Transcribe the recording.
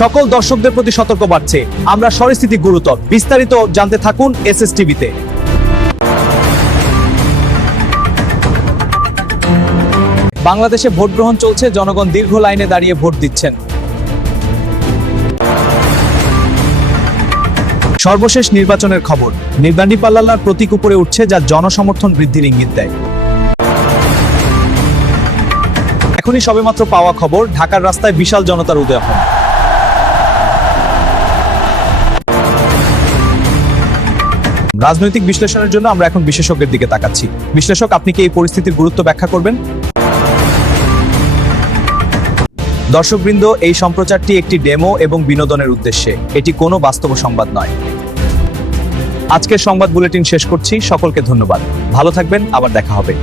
সকল দর্শকদের প্রতি সতর্ক বাড়ছে। আমরা পরিস্থিতি গুরুতর। বিস্তারিত জানতে থাকুন এস এস টিভিতে বাংলাদেশে ভোট গ্রহণ চলছে, জনগণ দীর্ঘ লাইনে দাঁড়িয়ে ভোট দিচ্ছেন। সর্বশেষ নির্বাচনের খবর। নির্বাণী পাল্লাল্লার প্রতীক উপরে উঠছে যা জনসমর্থন বৃদ্ধির ইঙ্গিত দেয়। এখনই সবেমাত্র পাওয়া খবর, ঢাকার রাস্তায় বিশাল জনতার উদয়াপন। রাজনৈতিক বিশ্লেষণের জন্য আমরা এখন বিশেষজ্ঞের দিকে তাকাচ্ছি। বিশ্লেষক, আপনি কি এই পরিস্থিতির গুরুত্ব ব্যাখ্যা করবেন? দর্শকবৃন্দ, এই সম্প্রচারটি একটি ডেমো এবং বিনোদনের উদ্দেশ্যে। এটি কোনো বাস্তব সংবাদ নয়। আজকের সংবাদ বুলেটিন শেষ করছি। সকলকে ধন্যবাদ। ভালো থাকবেন। আবার দেখা হবে।